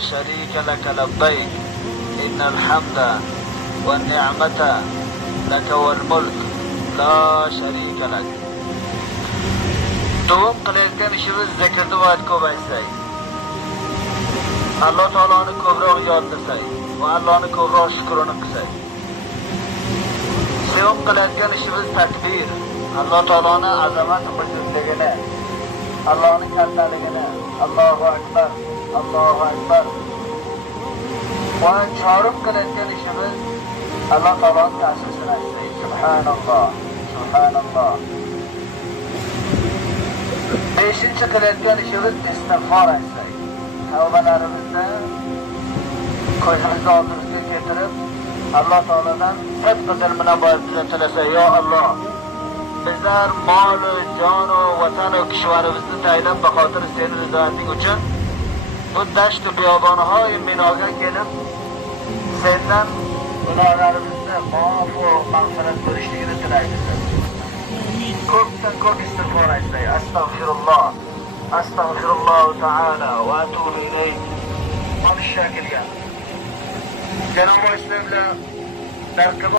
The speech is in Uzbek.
شريك لك لبيك إن الحمد والنعمة لك والملك لا شريك لك. Durum qilayotgan ishimiz zikrni vaqt ko'paysak, Alloh taoloni ko'proq yodlasak va Allohning ko'proq shukrini qilsak. Sevim qilayotgan ishimiz takbir, Alloh taoloni azamat huzurligini, Allohning kattaligini, Allohu akbar, Allohu akbar. Va chorim qilayotgan ishimiz Alloh taoloning ta'sisini aytsak, subhanalloh, subhanalloh. Beshinchi qilayotgan ishimiz istig'for aytsak. Tavbalarimizni ko'zimizni oldimizga keltirib, Alloh taoladan sidq bilan biza tilasa, yo Alloh, bizlar mol, jon va vatan va kishvarimizni taylab baxotir seni rizoating uchun bu dasht biyobonhoy Minoga kelib, sendan gunohlarimizni maaf va mag'firat qilishligini tilaymiz. Ko'pdan ko'p istig'for aytsak, astag'firulloh, astag'firulloh taala va atubu ilayh. Mana shu shaklga. Janob Islam bilan